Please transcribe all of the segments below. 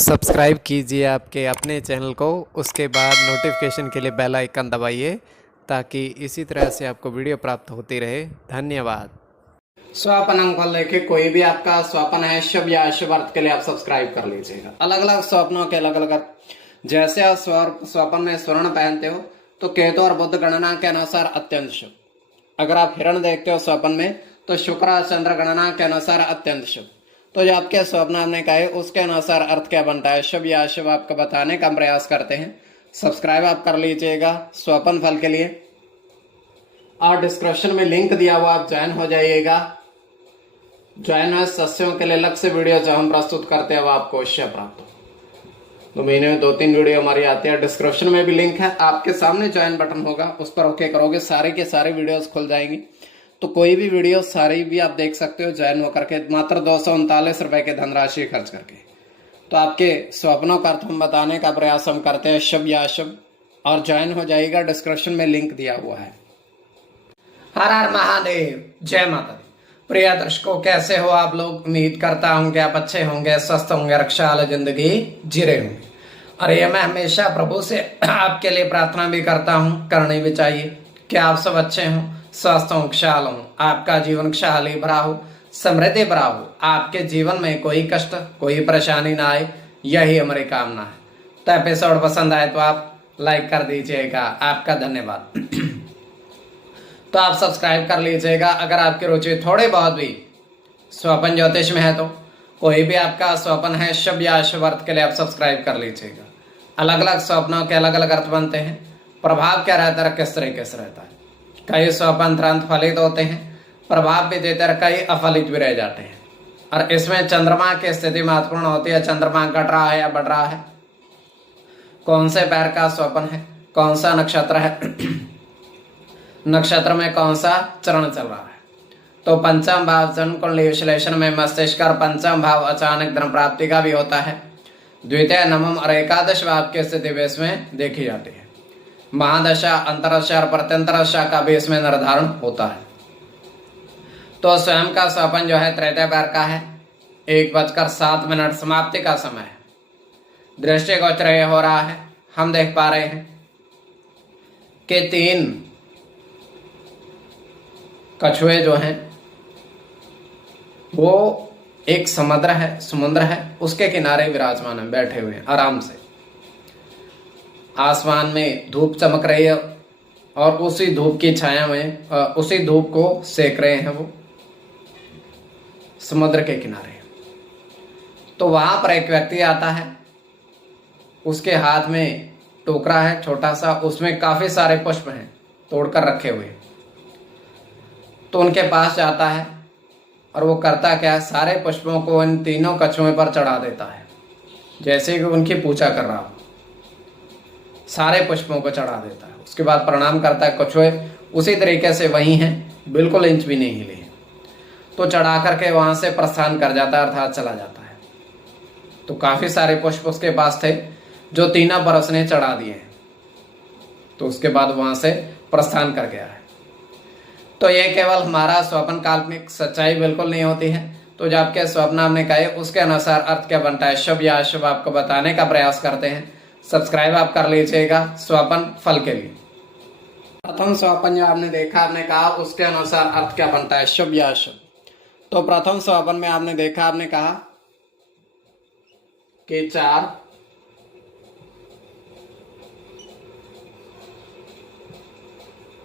Subscribe कीजिए आपके अपने चैनल को, उसके बाद नोटिफिकेशन के लिए बेल आइकन दबाइए ताकि इसी तरह से आपको वीडियो प्राप्त होती रहे। धन्यवाद। स्वप्न फल लेके कोई भी आपका स्वप्न है शुभ या अशुभ अर्थ के लिए आप सब्सक्राइब कर लीजिएगा। अलग अलग स्वप्नों के अलग अलग जैसे आप स्वप्न में स्वर्ण पहनते हो तो केतु और बुध गणना के अनुसार अत्यंत शुभ। अगर आप हिरण देखते हो स्वप्न में तो शुक्र और चंद्र गणना के अनुसार अत्यंत शुभ। तो जो आपके स्वप्न आपने कहे उसके अनुसार अर्थ क्या बनता है, शुभ या अशुभ, आपको बताने का प्रयास करते हैं। सब्सक्राइब आप कर लीजिएगा स्वप्न फल के लिए, और डिस्क्रिप्शन में लिंक दिया हुआ आप ज्वाइन हो जाइएगा। ज्वाइन है सस्यों के लिए अलग से वीडियो जो हम प्रस्तुत करते हैं वो आपको अवश्य प्राप्त हो। तो महीने में 2-3 वीडियो हमारी आती है। डिस्क्रिप्शन में भी लिंक है, आपके सामने ज्वाइन बटन होगा, उस पर ओके करोगे सारे के सारे वीडियोस खुल जाएंगी। तो कोई भी वीडियो सारी भी आप देख सकते हो ज्वाइन होकर के, मात्र 239 रुपए के धनराशि खर्च करके। तो आपके स्वप्नों का अर्थ हम बताने का प्रयास हम करते हैं, शुभ या अशुभ, और ज्वाइन हो जाएगा। डिस्क्रिप्शन में लिंक दिया हुआ है। हर हर महादेव, जय माता दी। प्रिय दर्शकों, कैसे हो आप लोग? उम्मीद करता हूं कि आप अच्छे होंगे, स्वस्थ होंगे, रक्षा वाली जिंदगी जी रहे होंगे। और ये मैं हमेशा प्रभु से आपके लिए प्रार्थना भी करता हूं, करनी भी चाहिए कि आप सब अच्छे हों, स्वस्थ हों, खुशहाल हों, आपका जीवन खुशहाली भरा हो, समृद्धि भरा हो, आपके जीवन में कोई कष्ट कोई परेशानी ना आए, यही हमारी कामना है। तो एपिसोड पसंद आए तो आप लाइक कर दीजिएगा, आपका धन्यवाद। तो आप सब्सक्राइब कर लीजिएगा अगर आपकी रुचि थोड़ी बहुत भी स्वप्न ज्योतिष में है। तो कोई भी आपका स्वप्न है शुभ या अशुभ अर्थ के लिए आप सब्सक्राइब कर लीजिएगा। अलग अलग स्वप्नों के अलग अलग अर्थ बनते हैं। प्रभाव क्या रहता है, किस तरीके से रहता है। कई स्वप्न तुरंत फलित होते हैं, प्रभाव भी देते हैं, कई अफलित भी रह जाते हैं। और इसमें चंद्रमा की स्थिति महत्वपूर्ण होती है। चंद्रमा घट रहा है या बढ़ रहा है, कौन से पैर का स्वप्न है, कौन सा नक्षत्र है, नक्षत्र में कौन सा चरण चल रहा है। तो पंचम भाव जन्म कुंडली विश्लेषण में मस्तिष्क और पंचम भाव अचानक धन प्राप्ति का भी होता है। द्वितीय, नवम और एकादश भाव की स्थिति भी इसमें देखी जाती है। महादशा, अंतरदशा और प्रत्यंतरदशा का भी इसमें निर्धारण होता है। तो स्वयं का स्वप्न जो है तृतीय पैर का है। 1:07 समाप्ति का समय है। दृष्टिगोचर हो रहा है, हम देख पा रहे हैं कि 3 कछुए जो हैं वो एक समुद्र है उसके किनारे विराजमान है, बैठे हुए हैं आराम से। आसमान में धूप चमक रही है और उसी धूप की छाया में उसी धूप को सेक रहे हैं वो समुद्र के किनारे। तो वहां पर एक व्यक्ति आता है, उसके हाथ में टोकरा है छोटा सा, उसमें काफी सारे पुष्प हैं तोड़कर रखे हुए। तो उनके पास जाता है और वो करता क्या है, सारे पुष्पों को इन तीनों कछुओं पर चढ़ा देता है, जैसे कि उनकी पूजा कर रहा हो। सारे पुष्पों को चढ़ा देता है, उसके बाद प्रणाम करता है। कछुए उसी तरीके से वही हैं, बिल्कुल इंच भी नहीं हिले। तो चढ़ा करके वहां से प्रस्थान कर जाता है, अर्थात चला जाता है। तो काफी सारे पुष्प उसके पास थे जो तीनों पर उसने चढ़ा दिए हैं। तो उसके बाद वहां से प्रस्थान कर गया है। तो ये केवल हमारा स्वप्न काल्पनिक, सच्चाई बिल्कुल नहीं होती है। तो जो आपके स्वप्न आपने कहे उसके अनुसार अर्थ क्या बनता है, शुभ या अशुभ, आपको बताने का प्रयास करते हैं। सब्सक्राइब आप कर लीजिएगा स्वप्न फल के लिए। प्रथम स्वप्न जो आपने देखा, आपने कहा उसके अनुसार अर्थ क्या बनता है, शुभ या अशुभ। तो प्रथम स्वप्न में आपने देखा, आपने कहा कि 4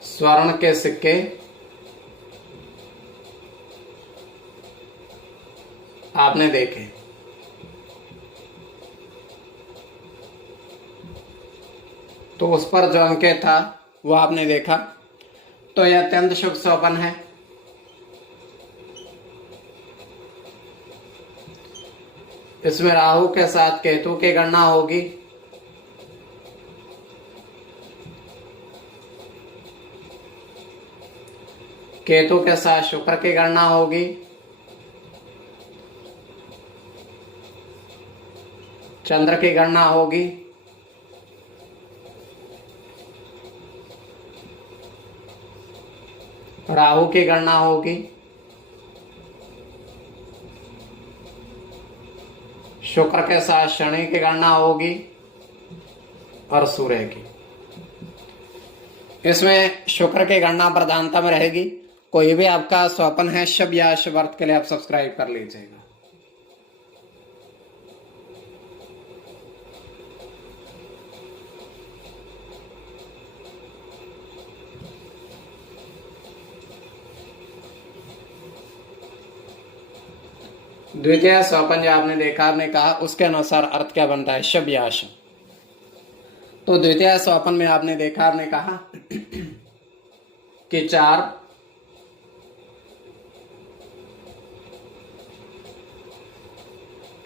स्वर्ण के सिक्के आपने देखे। तो उस पर जो अंकित था वो आपने देखा। तो यह अत्यंत शुभ स्वप्न है। इसमें राहु के साथ केतु की गणना होगी। केतु के साथ शुक्र की गणना होगी। चंद्र की गणना होगी। राहु की गणना होगी। शुक्र के साथ शनि की गणना होगी और सूर्य की। इसमें शुक्र की गणना प्रधानता में रहेगी। कोई भी आपका स्वप्न है शुभ या अशुभ अर्थ के लिए आप सब्सक्राइब कर लीजिएगा। द्वितीय स्वप्न जो आपने देखा, आपने कहा उसके अनुसार अर्थ क्या बनता है, शुभ या अशुभ। तो द्वितीय स्वप्न में आपने देखा, आपने कहा कि 4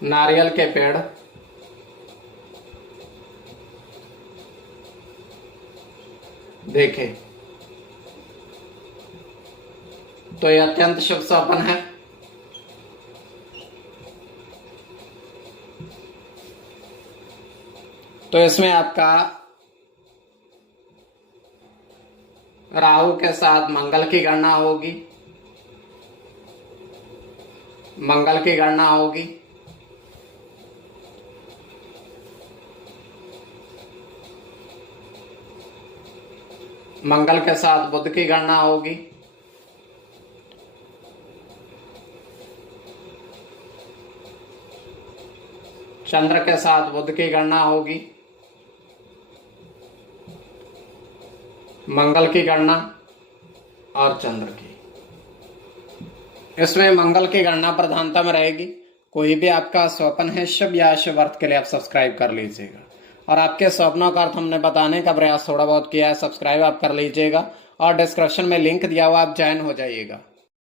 नारियल के पेड़ देखे, तो यह अत्यंत शुभ स्वप्न है। तो इसमें आपका राहु के साथ मंगल की गणना होगी, मंगल की गणना होगी। मंगल के साथ बुध की गणना होगी। चंद्र के साथ बुध की गणना होगी। मंगल की गणना और चंद्र की। इसमें मंगल की गणना प्रधानता में रहेगी। कोई भी आपका स्वप्न है शुभ या अशुभ अर्थ के लिए आप सब्सक्राइब कर लीजिएगा। और आपके स्वप्नों का अर्थ हमने बताने का प्रयास थोड़ा बहुत किया है, सब्सक्राइब आप कर लीजिएगा और डिस्क्रिप्शन में लिंक दिया हुआ, आप ज्वाइन हो जाइएगा।